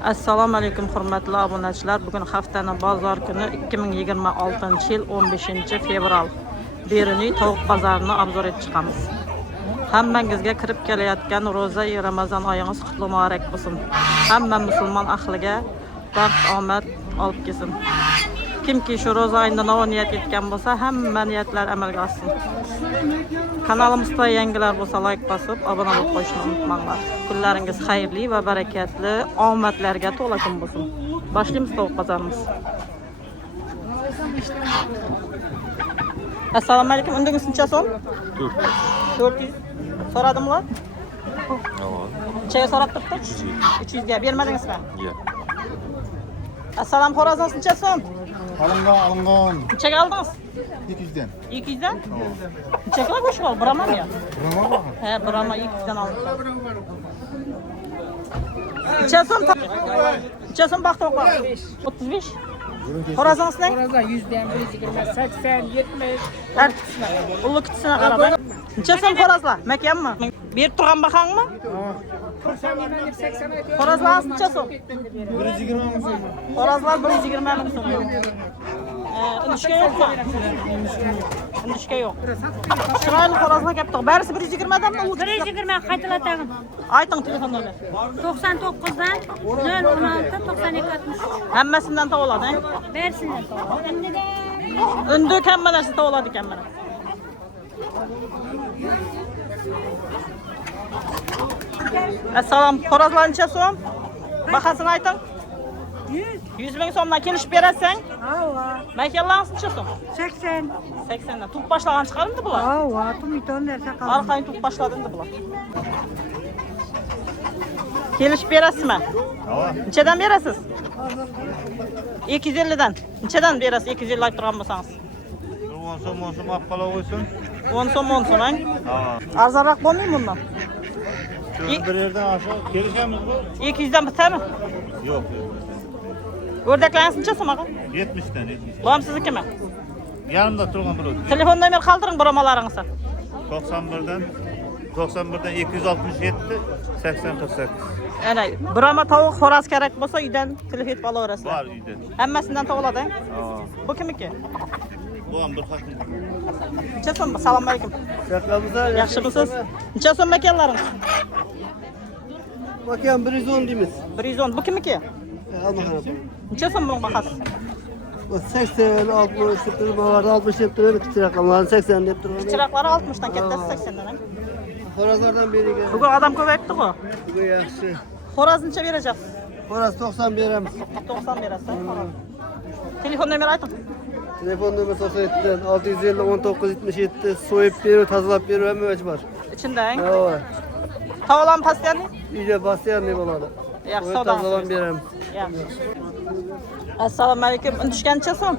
Assalomu alaykum hurmatli obunachilar. Bugun haftaning bozor kuni 2026-yil 15-fevral. Beruniy tovuq bozorini obzor etib chiqamiz. Hammangizga kirib kelayotgan ro'za-i Ramazon oyingiz qutlug' muborak bo'lsin. Hamma musulmon ahliga baxt, omad olib kelsin. Kimki shu ro'za oyida niyat etgan bo'lsa, hamma niyatlar amalga oshsin. Kanalimizda yangilar bo'lsa like bosib, obuna bo'lib qo'yishni unutmanglar. Kunlaringiz xayrli va barakatli, omadlarga to'la kun bo'lsin. Boshlaymiz tovuq bozorimiz. Assalomu alaykum. Undingiz necha so'm? 400. So'radimlar? Nechaga so'rab turibdi? 300 ga bermadingizmi? Yo'q. Assalom, xo'rozingiz necha so'm? Alıngan. Nechaga oldingiz? 200'den. 200'dan? Necha kilo go'sht bor? Biramami ya? Bravo. He, birama 200'dan oldim. Necha so'm? Necha so'm baxt tovuqlar? 35. Xo'rozingiz ne? Xo'rozlar 100'den 120, 80, 70. Ulu kutusuna qarab. Necha so'm xo'rozlar? Makanmi? Berib turgan baxangmi? Kursam yemen deb 80 aytıyor. Xo'rozlar necha so'm? 120 ming so'm. Xo'rozlar 120 ming so'm. Indishka yo'qmi? Indishka yo'q. Chiroyli xo'rozlar kelibdi. Barisi 120 danmi? 120 qaytalatag'in. Ayting telefon nomer. 99'dan 016 92 60. Hammasidan tavladi, he? Bersinlar. Unda hamma narsa tavladi ekan mana. Assalom, xo'rozlar necha so'm? Bahasini ayting. 100 ming so'mdan kelishib berasan? Ava. Makallarimiz necha so'm? 80. 80 dan. Tub boshlagan chiqarimdi bular? Ava, tumiton narsa qoldi. Orqaning tub boshladi endi bular. Kelishib berasizmi? Nechadan berasiz? 250 dan. Nechadan berasiz? 250 aytib turgan bo'lsangiz. 10 so'm appala qo'ysin. 10 so'm, ha? Ha. Arzonroq bo'lmaymi bundan? Shu bir yerdan aşağı kelishamiz bu? 200 dan bitami? Yo'q. O'rdaklaringiz necha so'm aka? 70 dan 70. Bom siznikimi? Yanımda turgan bir o'zi. Telefon nomer qoldiring biromalaringizni. 91'dan 267 80 48. Ana, biroma tovuq xo'roz kerak bo'lsa, uydan telefon etib olaverasizlar. Var uyda. Hammasidan topiladi. Ha. Bu kimniki? Bu ham bir xat. Necha so'm? Assalomu alaykum. Yaxshimisiz? Necha so'm makanlaringiz? Bakın 110 deyimiz. 110. Bu kimniki? Almahan. Necha so'm bunun bahası? 80, 60, 70, bavarda 60 deyip duruyor. Küçük rakamlar 80 deyip duruyor. Chiroqlari 60dan kattasi 80dan. Ha? Horazlardan biri gel. Bugun odam ko'payibdi-ku. Bu yaxshi. Xo'roz necha berasiz? Horaz 90 beremiz. 90 berasiz. Telefon nomer ayting. Telefon numara 97'den 650 19 77 soyup veriyor, tazalap veriyor hem ölçü var. İçinden. Evet. Tavlan pastanı? İyice basayan ne bana da. Yaxshi Soyup tazalan veremiz. Yaxshi. Assalomu alaykum. Undishgan necha so'm?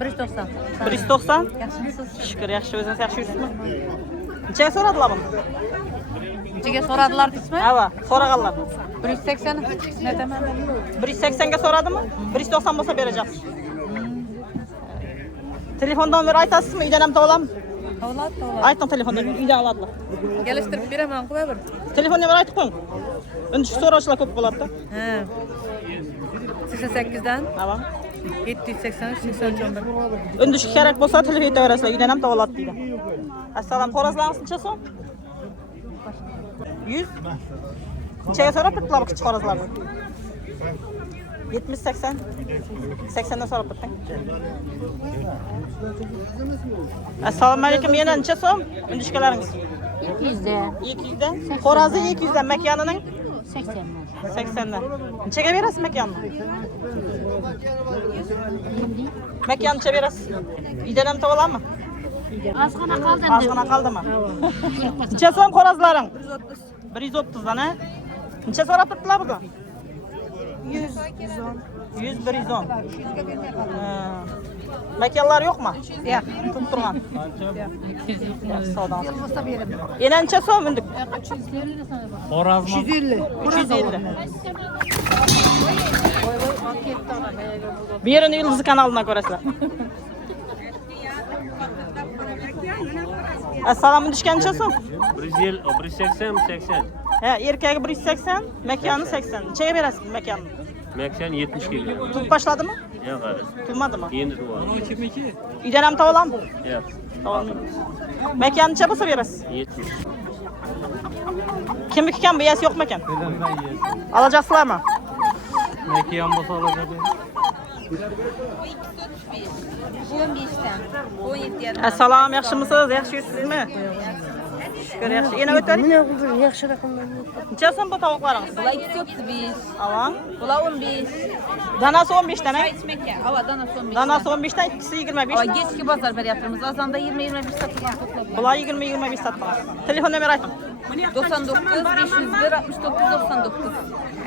190. 190. Yaxshimisiz? Shukr, yaxshi. O'zingiz yaxshi yursizmi? Nechaga so'radilar buni? Nechaga so'radilar deysizmi? Ha, so'raganlar. 180. Ne demek? 180 ga so'radimi? 190 bo'lsa berasiz. Telefondan ver aytasizmi? Uydan ham to'lalam. Tavlat. Ayting telefonda uydan oladilar. Geliştirip beraman qo'ya bir. Telefon nomer aytib qo'ying. Endi shu so'rovchilar ko'p bo'ladi-da. He. 88'dan Ha. 783 83 11. Endi shu kerak bo'lsa telefon etaverasizlar. Uydan ham to'ladi deydi. Assalom, xo'rozlaringiz necha so'm? 100. Nechaga so'rab turibdilar bu kichik xo'rozlarni? 70 80. 80 dan so'rab turibdi. Assalomu alaykum. Yana necha so'm? Undishkalaringiz? 200'den. 200 dan. Xo'rozi 200 dan, makanining 80'den. 80 dan. Nechaga berasiz makanni? Makanni necha berasiz? Uydan ham to'lalammi? Azgina qoldi. Ozgina qoldimi? Necha so'm xo'rozlaring? 130 dan, ha? Necha so'rab turibdilar bugun? 100 110. Makallar yo'qmi? Yo'q. Turib turgan. Savdo. Yana necha so'm undik? 250. 350. Beruniy Yıldız kanalından ko'rasizlar. Assalomu düşken necha so'm? 180 80. Ha, erkagi 180, makoni 80. Nechaga berasiz makonni? Mekşen 70 geliyor. Tut başladı mı? Yok abi. Tutmadı mı? Yeni duvar. Uydan hem tavalam mı? Yok. Tavalmayım. Mekanı neçe bolsa beresiz? 70. Kimlik ekan, bu yasi yo'qmi ekan? Alacaksızlarmı? Mekan bolsa olacak. 15'ten. 17'den. Assalomu, yaxshimisiz? Yaxshi yursizmi? Shukr, yaxshi. Yana o'taylik. Yaxshi raqamlar. Necha so'm bu tovuqlaringiz? Bular 235. Ava. Bular 15. Danasi 15 dan, Çay içmek ya. Hava danası 15. Danasi 15 dan, ikkisi 25 Ava dan. geçki bazar beryatımız. Azanda 20-21 satılgan topladı. Bular 20-25 satdingiz. Telefon nomeri ayting. 99 501 69 99.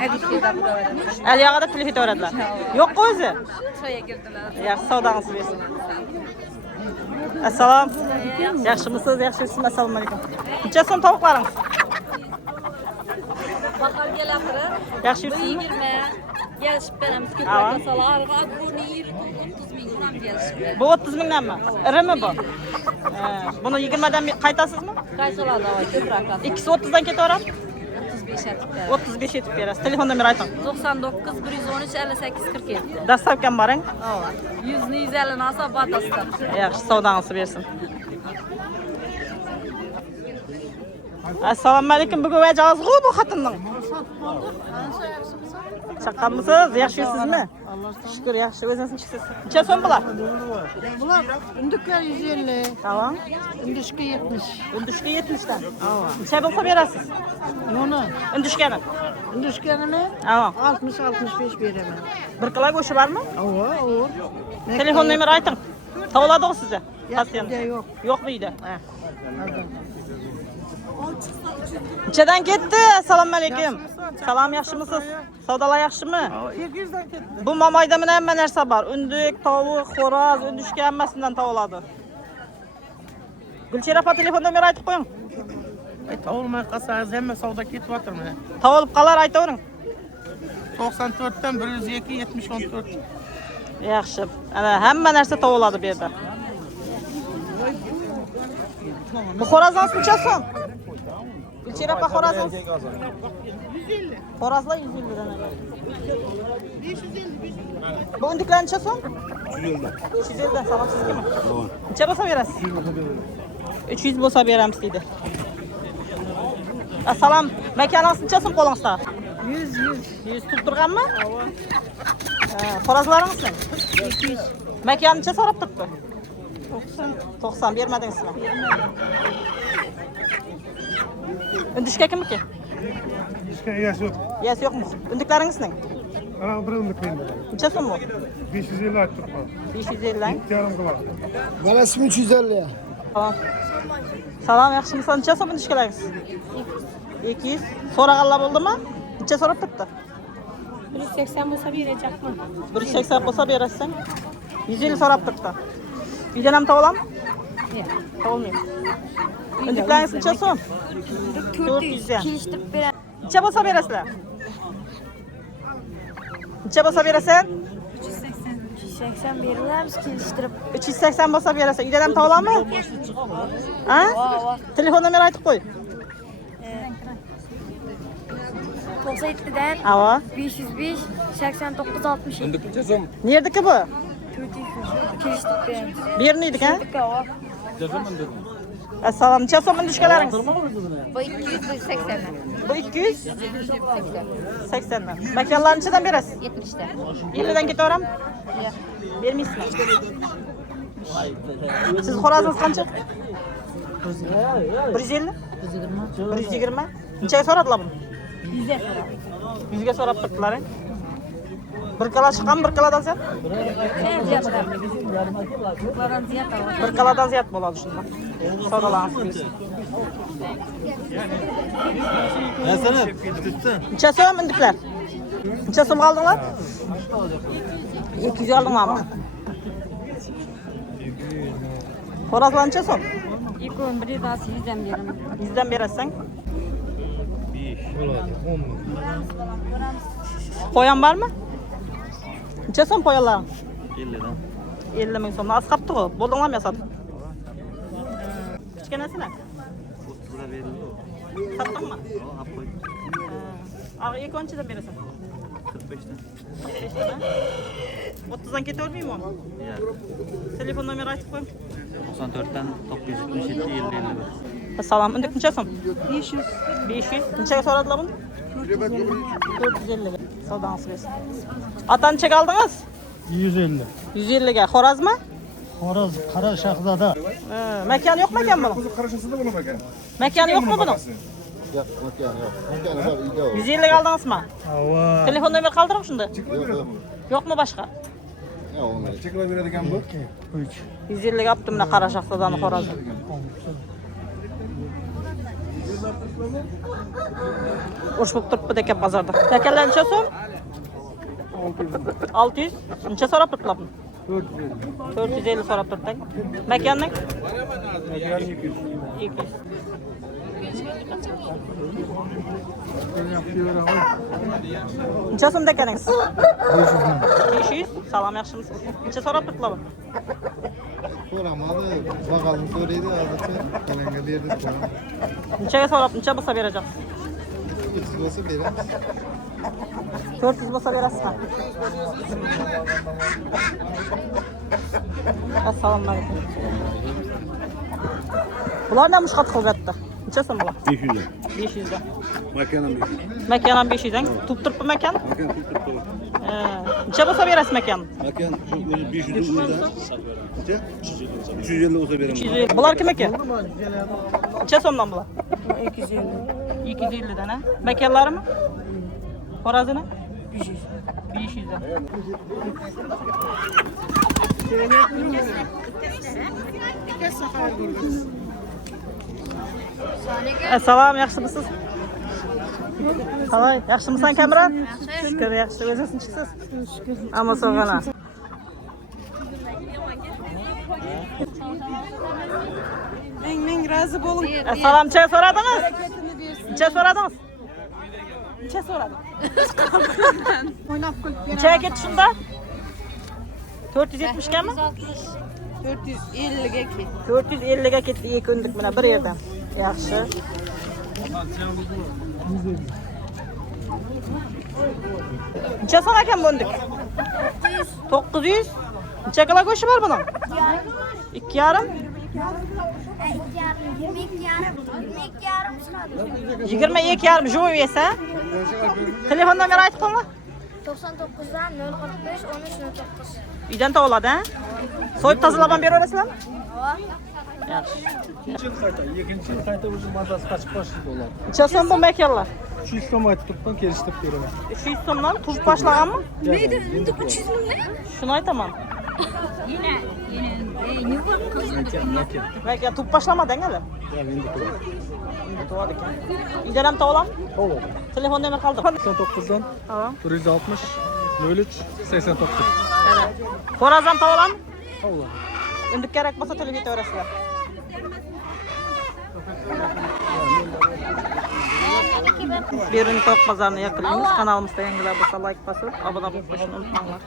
Edişkede bu da var. Aliyag'da telefon o'radilar. Yo'q o'zi. Çaya girdiler. Yaxshi savdangiz bersin. Assalom. Yaxshimisiz? Yaxshisizmi? Assalomu alaykum. Necha so'm tovuqlaringiz? Bakar gel ahırı. Yaxshi yursizmi? 20. Gelişip beremiz. Ava. Köpek kasalar. Akbunu 20-30 bin gram gelişip beremiz. Bu 30 mingdanmi? Irimi bu? Buni 20 dan qaytasizmi? Kaysalar da var. Köpek kasalar. İkisi 30 dan ketaveradi. 35 etip beremiz. 35 etib berasiz. Telefon nomeri ayting. 99 113 58 47. Dastavkam boring. 100 ni 150 nasa badasta. Yaxshi, savdangizni bersin. Assalomu alaykum. Bugun vajoz-ku bu xotinning. Chaqqanmisiz? Yaxshi yursizmi? Shukr, yaxshi. O'zingiz nechasiz? Necha so'm bular? Bular unduklar 150, Tamam. undushka 70. Undushga 70 dan. Necha bo'lsa berasiz? Buni Undushgani. undushganimi Tamam. 60-65 beraman. Bir kilo go'shi bormi? Ava, o'r. Telefon nomeri ayting. Tavladi-ku sizda. Pasiyent. Yo'q, yo'q. Yo'q uyda. Nechadan ketdi? Assalomu alaykum. Salom, yaxshimisiz? Savdolar yaxshimi? 200 dan ketdi. Bu momayda mana hamma narsa bor. Unduk, tovuq, xo'roz, undushka hammasidan tovoladi. Gulchehra opa telefon nomeri aytib qo'ying. Olmay qolsangiz hamma savdo ketyaptimi? Tovolib qolar aytavering. 94 dan 102 70 14. Yaxshi. Ana hamma narsa tovoladi bu yerda. Bu xo'rozni necha so'm? Gulchehra opa xo'rozni 150. Xo'rozlar 150 dan. 550. Bu unduklar necha so'm? 350 dan. 350 dan salomsizmi? Necha bo'lsa berasiz? 300 bo'lsa beramiz deydi. Assalom, makaningiz necha so'm qo'lingizda? 100. 100 tutib turganmi? Xo'rozlaringizmi? 200. Makani necha so'rab turibdi? 90 bermadingizmi? Undushka kimniki? Ishga egasi yo'q. Yasi yo'qmi? Unduklaringizning? Ana bir unduk menda. Necha so'm bu? 550 aytib turibman. 550 lang. Yarim qiladi. Balasi 350. Tamam. Salom, yaxshimisiz? Necha so'm undushkalaringiz? 200. So'raganlar bo'ldimi? Necha so'rab turibdi? 180 bo'lsa beracakman. 180 bo'lsa berasizmi? 150 so'rab turibdi. Uydan ham tovolammi? Yo'q. Tovolmayman. Unduklaringiz necha so'm? 400 dan. Kelishtirib beraman. Necha bo'lsa berasizlar? Necha bo'lsa berasan? 180 berilamiz kelishtirib. 380 bo'lsa berasan. Uydan ham tovolammi? Ha? Telefon nomeri aytib qo'y. 97 dan Ava. 505 89 67. Nerdiki bu? Kelishtirib beramiz. Bu yerniydiki, ha? Hava. Assalom, necha so'm undushkalaringiz? Bu 280 dan. Bu 280 dan. Makanlarni nechadan berasiz? 70 dan. 50 dan ketaveram? Yo'q. Bermaysizmi? Siz xo'rozingiz qancha? 150? 120. Nechaga so'radilar buni? 100 100 ga so'rab turibdilar. Bir kala chiqqan, bir kaladan ziyod? Bir kaladan ziyod bo'ladi shunda. Savdolarimiz. Nasıl? Tutsun. Necha so'm unduklar? Necha so'm oldinglar? 200 oldinglarmi? Xo'rozlar necha so'm? Ikon bir dasi 100 dan beraman. 100 dan berasan. 5 bo'ladi, 10 ming. Qo'yan bormi? Necha so'm qo'yanlaring? 50 dan. 50 ming so'm. Az qapti-ku. Bo'ldinglarmi yasatib? Kichkinasilar? 30 ga berildi. Satdingmi? Olib qo'y. Ag, ikonchidan berasan. 45'ten. 30'dan ketavermeymi onu? Telefon nomeri aytib qo'ying. 94'ten 977 50 51. Salam, undek necha so'm? 500. 500. Nechaga so'radilar buni? 450 ga. Savdangiz bersin. Ata nechaga aldingiz? 150. 150 ga. Xorazmi? Xoraz, Qara Shahzoda. Makoni yo'qmi ekan buni? Makoni yo'qmi buni? Yok, makyan yok. Makyan var, iyi de o. 150 ga aldingizmi? Ava. Telefon nomeri qoldiring shunda. Yok, yok. Yo'qmi boshqa? Ya olmadı. 150 ga olibdi mana Qara Shahzodani Xorazmi. Urush bo'lib turibdi ekan bozorda. Takallar necha so'm? 600. Necha so'rab turibdilar buni? 450 so'rab turibdi. Makonning? 200. Necha so'mda ekaningiz? 500. Salom, yaxshimisiz? Necha so'rab turibdilar buni? So'ramadı. Bakalım söyledi. Azıcık kalanga verdi. Nechaga so'rab, necha bo'lsa berajaqsiz? Üç olsa veririz. 400 bo'lsa berasizmi? Assalomu alaykum. Bular nima mushqat qilyapti? Necha so'm bular? 500. 500 ga. Makanam 500. Makan ham 500 dan. Tub turibmi makan? Makan tuttu. Necha bo'lsa berasiz makan? Makan şu 500 o'zida. Necha? 350 olsa beraman. 250. Bular kim ekan? Necha so'mdan bular? 250. 250 dan, ha? Makanlarimi? Xorazini? 500. 500 dan. Assalom, yaxshimisiz? Qalay, yaxshimisan Kamron? Shukr, yaxshi. O'zingiz tinchsiz? Şükür. Ammo so'g'ana. Ming razı bo'ling. Assalom, necha so'radingiz? Necha so'radingiz? Necha so'radingiz? Oynab kulib Nechaga ketdi shunda? 470 gami? 450 ga ketdi. 450 ga ketdi 2 kunlik mana bir yerdan. Yaxshi. Necha so'm ekan bundik? 900. Necha kilo go'shti bor buning? 2,5. 22,5 jo'v esa. Telefon nomeri aytib qo'ying. 99'dan 045 1309. Uydan topiladi, ha? So'yib tozalab ham beraverasizlarmi? Yaxshi. İkinci yıl kayta uzun mazası kaçıp başladı onlar. Necha so'm bu makonlar? 300 so'm aytibman kelishtirib beraman. 300 so'mdan tuz boshlaganmi? Neydi? 300 ming ne? Shuni aytaman. Yine ne var kazanacak? Makan tuz boshlamading hali. Ya endi ko'ring. To'g'ri ekan. Uydan ham to'g'rilam? To'g'ri. Telefon nomeri qoldi. 89'dan Tamam. 460 03 89. Evet. Xorazm to'g'rilam? To'g'ri. Endi kerak bo'lsa telefon etaverasizlar. Berun to'q bozorni yakunlaymiz. Kanalimizda yangilar bo'lsa like bosib, obuna bo'lib qo'yishni unutmanglar.